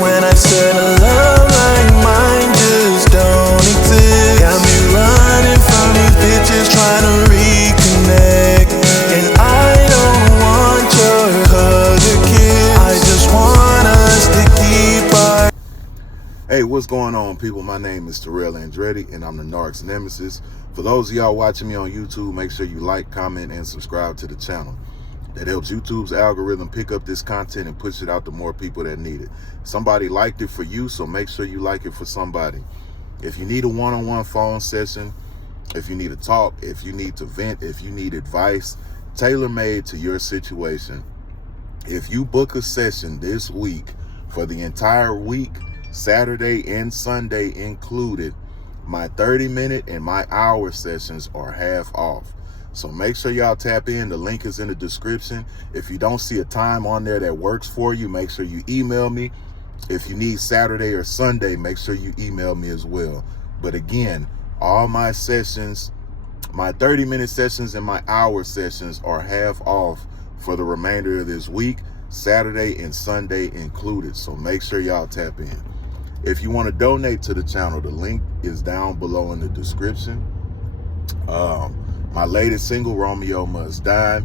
When I said a love like mine just don't exist. Got me running from these bitches trying to reconnect. And I don't want your hug or kiss. I just want us to keep our... Hey, what's going on, people? My name is Terrell Andretti, and I'm the Narcs Nemesis. For those of y'all watching me on YouTube, make sure you like, comment, and subscribe to the channel. That helps YouTube's algorithm pick up this content and push it out to more people that need it. Somebody liked it for you, so make sure you like it for somebody. If you need a one-on-one phone session, if you need to talk, if you need to vent, if you need advice, tailor-made to your situation. If you book a session this week for the entire week, Saturday and Sunday included, my 30-minute and my hour sessions are half off. So make sure y'all tap in. The link is in the description. If you don't see a time on there that works for you, make sure you email me. If you need Saturday or Sunday, make sure you email me as well. But again, all my sessions, my 30-minute sessions and my hour sessions are half off for the remainder of this week, Saturday and Sunday included. So make sure y'all tap in. If you want to donate to the channel, the link is down below in the description. My latest single, Romeo Must Die.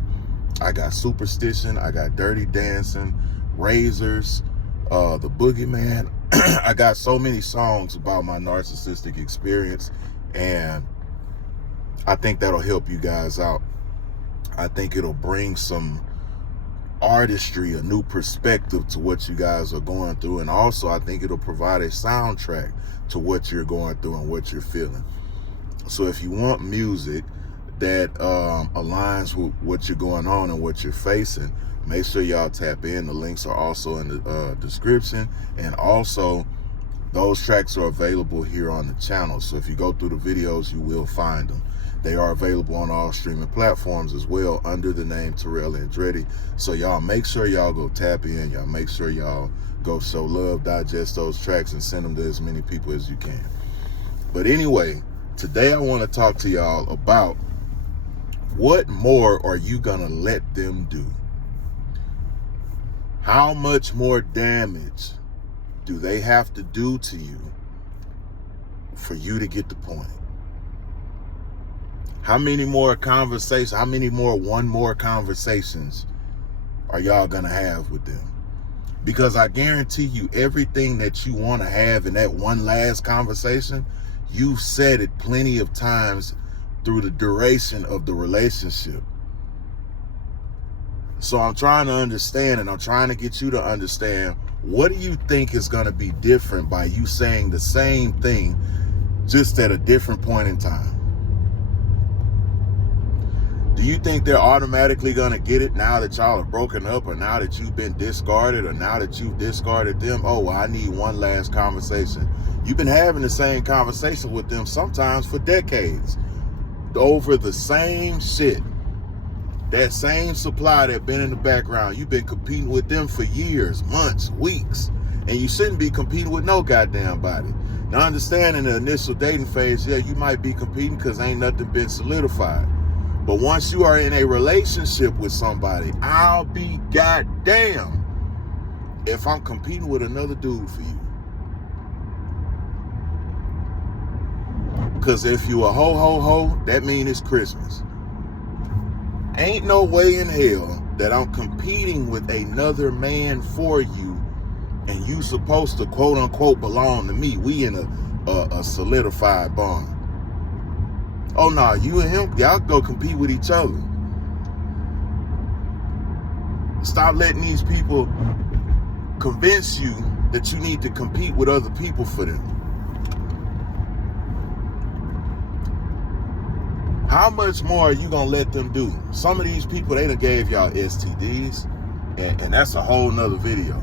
I got Superstition. I got Dirty Dancing, Razors, The Boogeyman. I got so many songs about my narcissistic experience, and I think that'll help you guys out. I think it'll bring some artistry, a new perspective to what you guys are going through, and also I think it'll provide a soundtrack to what you're going through and what you're feeling. So if you want music that aligns with what you're going on and what you're facing, make sure y'all tap in. The links are also in the description, and also those tracks are available here on the channel. So if you go through the videos, you will find them. They are available on all streaming platforms as well under the name Terrell Andretti. So y'all make sure y'all go tap in. Y'all make sure y'all go show love, digest those tracks, and send them to as many people as you can. But anyway, today I want to talk to y'all about what more are you gonna let them do? How much more damage do they have to do to you for you to get the point? How many more conversations, how many more one more conversations are y'all gonna have with them? Because I guarantee you, everything that you want to have in that one last conversation, you've said it plenty of times through the duration of the relationship. So I'm trying to understand, and I'm trying to get you to understand, what do you think is going to be different by you saying the same thing just at a different point in time? Do you think they're automatically going to get it now that y'all have broken up, or now that you've been discarded, or now that you've discarded them? Oh, well, I need one last conversation. You've been having the same conversation with them sometimes for decades over the same shit. That same supply that been in the background. You've been competing with them for years, months, weeks, and you shouldn't be competing with no goddamn body. Now, understand, in the initial dating phase, yeah, you might be competing because ain't nothing been solidified. But once you are in a relationship with somebody, I'll be goddamn if I'm competing with another dude for you. Because if you a ho, that means it's Christmas. Ain't no way in hell that I'm competing with another man for you, and you supposed to quote unquote belong to me. We in a solidified bond. Oh no, you and him, y'all go compete with each other. Stop letting these people convince you that you need to compete with other people for them. How much more are you gonna let them do? Some of these people, they done gave y'all STDs, and that's a whole nother video.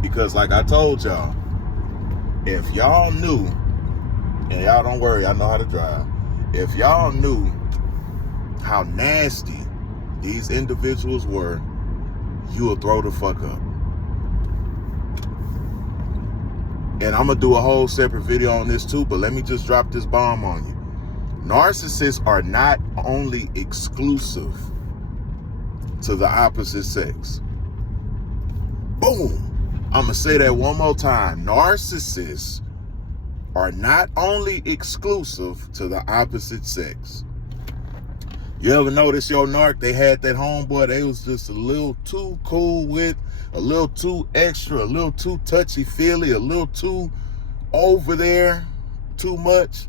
Because like I told y'all, if y'all knew, and y'all don't worry, I know how to drive. If y'all knew how nasty these individuals were, you will throw the fuck up. And I'm gonna do a whole separate video on this too, but let me just drop this bomb on you. Narcissists are not only exclusive to the opposite sex. Boom. I'm going to say that one more time. Narcissists are not only exclusive to the opposite sex. You ever notice your narc, they had that homeboy, they was just a little too cool with, a little too extra, a little too touchy-feely, a little too over there, too much.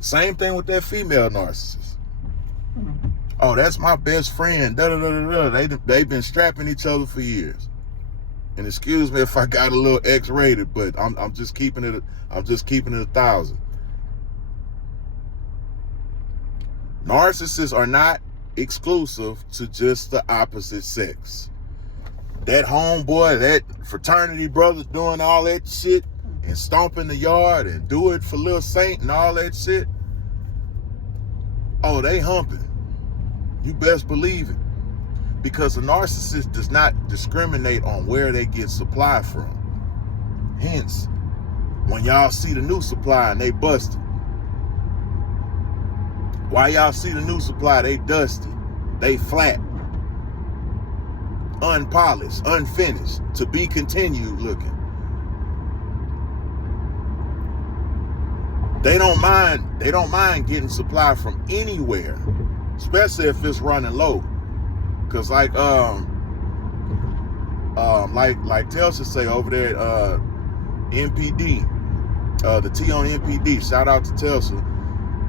Same thing with that female narcissist. Oh, that's my best friend. Da, da, da, da, da. They've been strapping each other for years. And excuse me if I got a little X-rated, but I'm just keeping it. I'm just keeping it 1,000. Narcissists are not exclusive to just the opposite sex. That homeboy, that fraternity brothers doing all that shit and stomping the yard and do it for Lil Saint and all that shit. Oh, they humping. You best believe it. Because a narcissist does not discriminate on where they get supply from. Hence, when y'all see the new supply and they busted. Why y'all see the new supply, they dusty, they flat, unpolished, unfinished, to be continued looking. They don't mind getting supply from anywhere, especially if it's running low. Cause like Telsha say over there at NPD, the T on NPD, shout out to Telsha.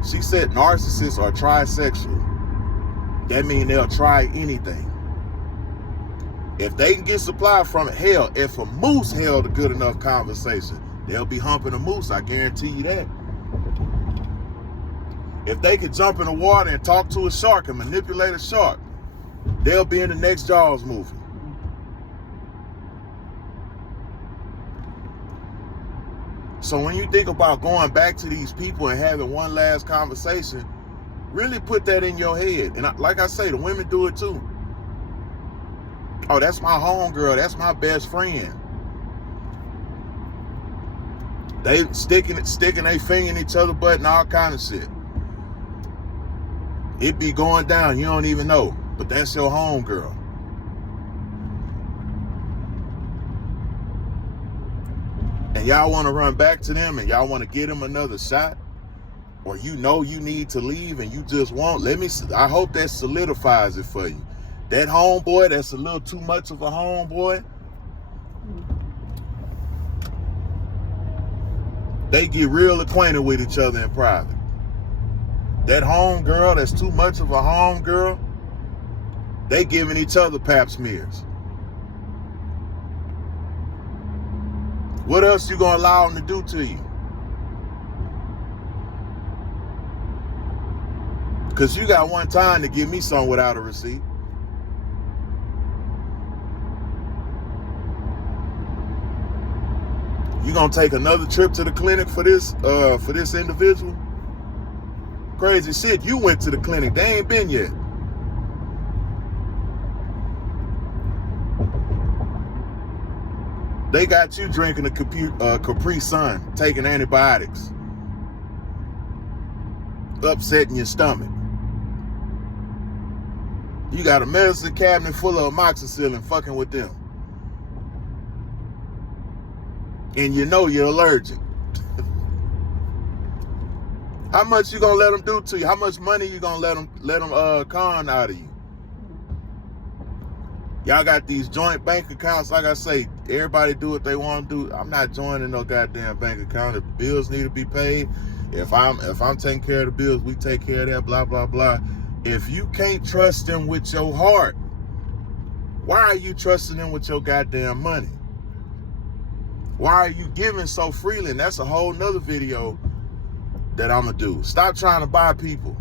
She said narcissists are trisexual. That means they'll try anything. If they can get supply from it, hell, if a moose held a good enough conversation, they'll be humping a moose, I guarantee you that. If they could jump in the water and talk to a shark and manipulate a shark, they'll be in the next Jaws movie. So when you think about going back to these people and having one last conversation, really put that in your head. And like I say, the women do it too. Oh, that's my homegirl. That's my best friend. They sticking their finger in each other's butt and all kind of shit. It be going down. You don't even know. But that's your homegirl. And y'all want to run back to them and y'all want to get them another shot, or you know you need to leave and you just won't. I hope that solidifies it for you. That homeboy that's a little too much of a homeboy, they get real acquainted with each other in private. That homegirl that's too much of a homegirl, they giving each other pap smears. What else you gonna allow them to do to you? Because you got one time to give me some without a receipt. You gonna take another trip to the clinic for this individual? Crazy shit, you went to the clinic, they ain't been yet. They got you drinking a Capri Sun, taking antibiotics, upsetting your stomach. You got a medicine cabinet full of amoxicillin fucking with them. And you know you're allergic. How much you gonna let them do to you? How much money you gonna let them con out of you? Y'all got these joint bank accounts. Like I say, everybody do what they want to do. I'm not joining no goddamn bank account. If bills need to be paid, if I'm taking care of the bills, we take care of that, blah, blah, blah. If you can't trust them with your heart, why are you trusting them with your goddamn money? Why are you giving so freely? And that's a whole nother video that I'm going to do. Stop trying to buy people.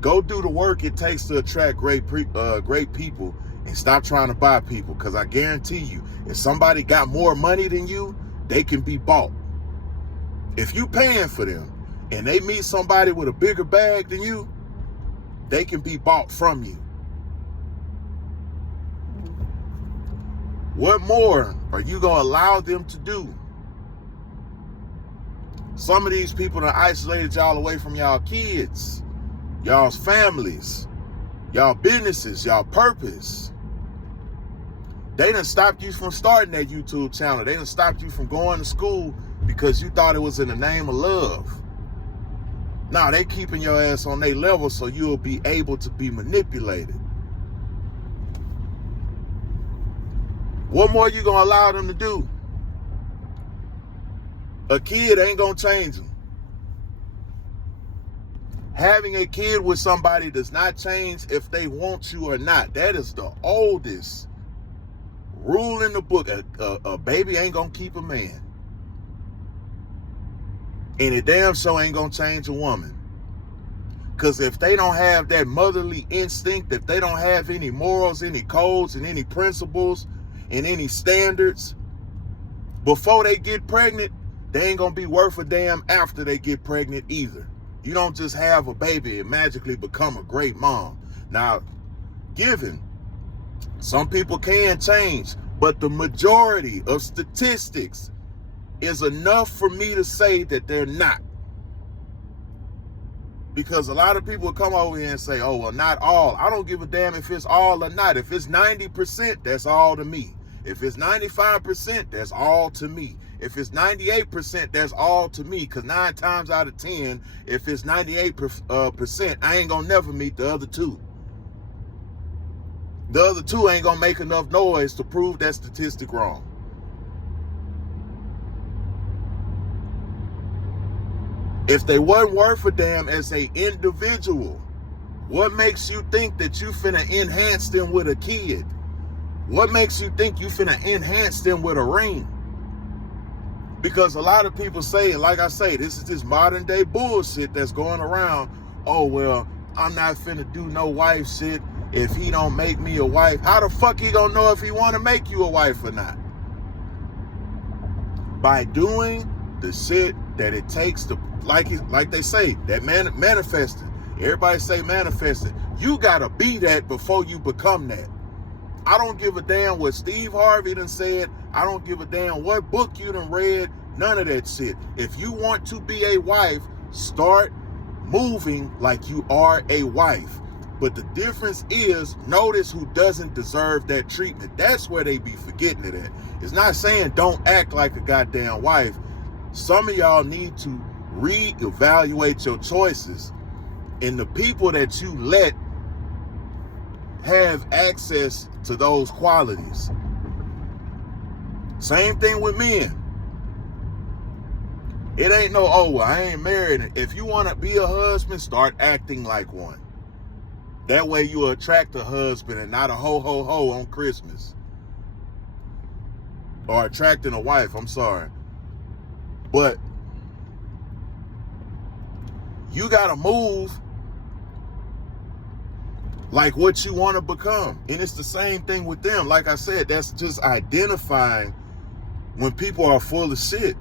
Go do the work it takes to attract great people, and stop trying to buy people. Because I guarantee you, if somebody got more money than you, they can be bought. If you paying for them and they meet somebody with a bigger bag than you, they can be bought from you. What more are you going to allow them to do? Some of these people that isolated y'all away from y'all kids, y'all's families, y'all businesses, y'all purpose. They done stopped you from starting that YouTube channel. They done stopped you from going to school because you thought it was in the name of love. Now they keeping your ass on their level so you'll be able to be manipulated. What more you gonna allow them to do? A kid ain't gonna change them. Having a kid with somebody does not change if they want you or not. That is the oldest rule in the book. A baby ain't gonna keep a man. And it damn sure ain't gonna change a woman. Because if they don't have that motherly instinct, if they don't have any morals, any codes, and any principles, and any standards, before they get pregnant, they ain't gonna be worth a damn after they get pregnant either. You don't just have a baby and magically become a great mom. Now, given, some people can change, but the majority of statistics is enough for me to say that they're not. Because a lot of people come over here and say, oh, well, not all. I don't give a damn if it's all or not. If it's 90%, that's all to me. If it's 95%, that's all to me. If it's 98%, that's all to me. Because 9 times out of 10, if it's 98%, I ain't going to never meet the other 2. The other 2 ain't going to make enough noise to prove that statistic wrong. If they wasn't worth a damn as a individual, what makes you think that you finna enhance them with a kid? What makes you think you finna enhance them with a ring? Because a lot of people say, like I say, this is this modern day bullshit that's going around. Oh, well, I'm not finna do no wife shit if he don't make me a wife. How the fuck he gonna know if he wanna make you a wife or not? By doing the shit that it takes to, like they say, that manifesting. Everybody say manifesting. You gotta be that before you become that. I don't give a damn what Steve Harvey done said. I don't give a damn what book you done read. None of that shit. If you want to be a wife, start moving like you are a wife. But the difference is, notice who doesn't deserve that treatment. That's where they be forgetting it at. It's not saying don't act like a goddamn wife. Some of y'all need to reevaluate your choices, and the people that you let have access to those qualities. Same thing with men. It ain't no, oh, well, I ain't married. If you want to be a husband, start acting like one. That way you attract a husband and not a ho-ho-ho on Christmas. Or attracting a wife, I'm sorry. But you got to move like what you want to become. And it's the same thing with them. Like I said, that's just identifying when people are full of shit.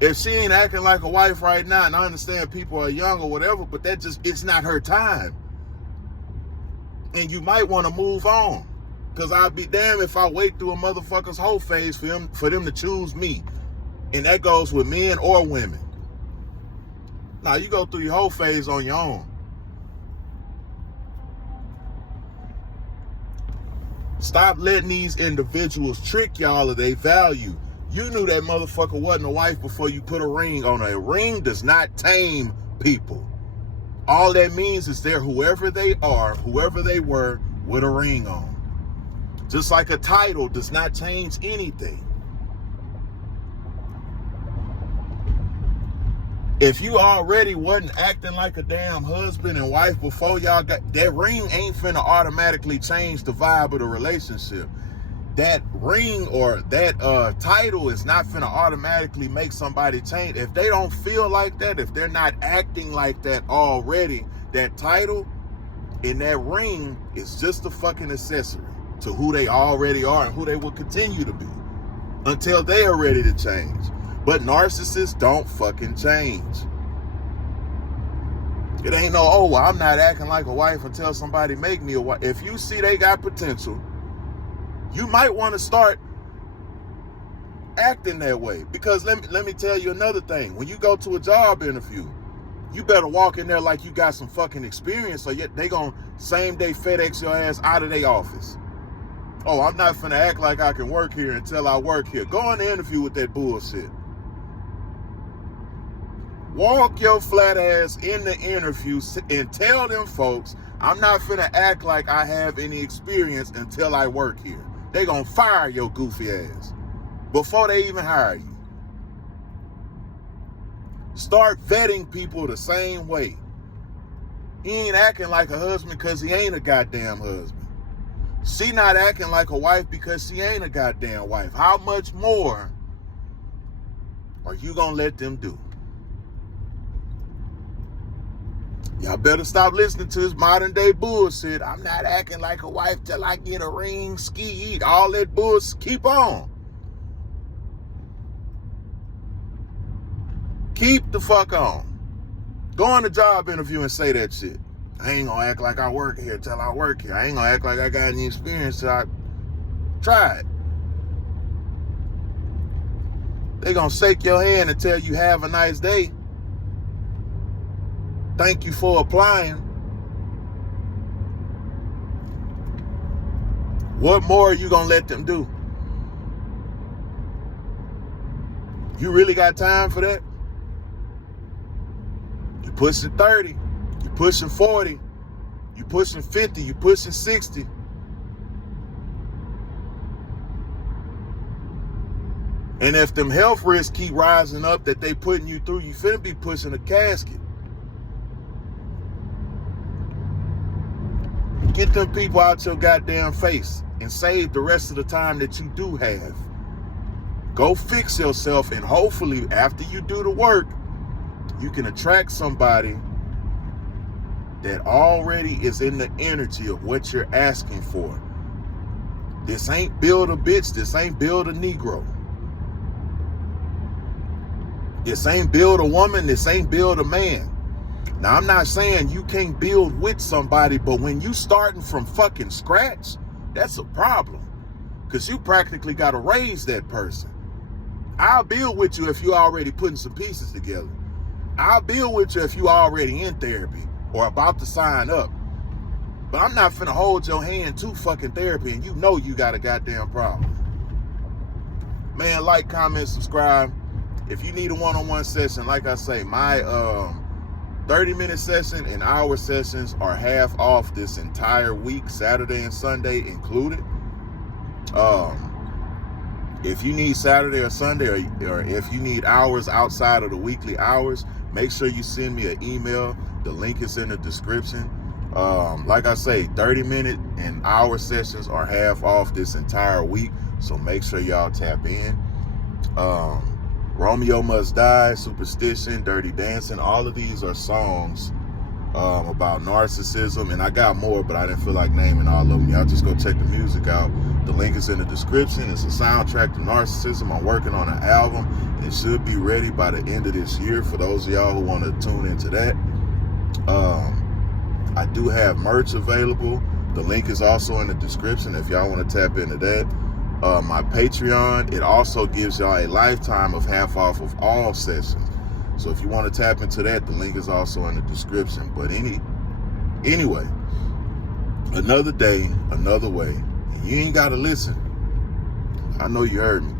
If she ain't acting like a wife right now, and I understand people are young or whatever, but that just, it's not her time. And you might want to move on. Because I'd be damned if I wait through a motherfucker's whole phase for them to choose me. And that goes with men or women. Now, you go through your whole phase on your own. Stop letting these individuals trick y'all of their value. You knew that motherfucker wasn't a wife before you put a ring on her. A ring does not tame people. All that means is they're whoever they are, whoever they were, with a ring on. Just like a title does not change anything. If you already wasn't acting like a damn husband and wife before y'all got, that ring ain't finna automatically change the vibe of the relationship. That ring or that title is not finna automatically make somebody change. If they don't feel like that, if they're not acting like that already, that title and that ring is just a fucking accessory to who they already are and who they will continue to be until they are ready to change. But narcissists don't fucking change. It ain't no, oh, well, I'm not acting like a wife until somebody make me a wife. If you see they got potential, you might want to start acting that way. Because let me tell you another thing. When you go to a job interview, you better walk in there like you got some fucking experience, or yet they gonna same day FedEx your ass out of their office. Oh, I'm not finna act like I can work here until I work here. Go on the interview with that bullshit. Walk your flat ass in the interview and tell them folks, I'm not finna act like I have any experience until I work here. They gonna fire your goofy ass before they even hire you. Start vetting people the same way. He ain't acting like a husband because he ain't a goddamn husband. She not acting like a wife because she ain't a goddamn wife. How much more are you gonna let them do? Y'all better stop listening to this modern day bullshit. I'm not acting like a wife till I get a ring, ski, all that bullshit. Keep on. Keep the fuck on. Go on the job interview and say that shit. I ain't gonna act like I work here till I work here. I ain't gonna act like I got any experience till I try it. They gonna shake your hand and tell you have a nice day. Thank you for applying. What more are you gonna let them do? You really got time for that? You pushing 30, you pushing 40, you pushing 50, you pushing 60. And if them health risks keep rising up that they putting you through, you finna be pushing a casket. Get them people out your goddamn face and save the rest of the time that you do have. Go fix yourself, and hopefully after you do the work, you can attract somebody that already is in the energy of what you're asking for. This ain't build a bitch. This ain't build a Negro. This ain't build a woman. This ain't build a man. Now, I'm not saying you can't build with somebody, but when you starting from fucking scratch, that's a problem. Because you practically got to raise that person. I'll build with you if you already putting some pieces together. I'll build with you if you already in therapy or about to sign up. But I'm not finna hold your hand to fucking therapy and you know you got a goddamn problem. Man, like, comment, subscribe. If you need a one-on-one session, like I say, my 30-minute session and hour sessions are half off this entire week, Saturday and Sunday included. If you need Saturday or Sunday, or if you need hours outside of the weekly hours, make sure you send me an email. The link is in the description. Like I say, 30-minute and hour sessions are half off this entire week, so make sure y'all tap in. Romeo Must Die, Superstition, Dirty Dancing, all of these are songs about narcissism, and I got more, but I didn't feel like naming all of them. Y'all just go check the music out. The link is in the description. It's a soundtrack to narcissism. I'm working on an album. It should be ready by the end of this year for those of y'all who want to tune into that. I do have merch available. The link is also in the description if y'all want to tap into that. My Patreon, it also gives y'all a lifetime of half off of all sessions. So if you want to tap into that, the link is also in the description. But anyway, another day, another way. And you ain't got to listen. I know you heard me.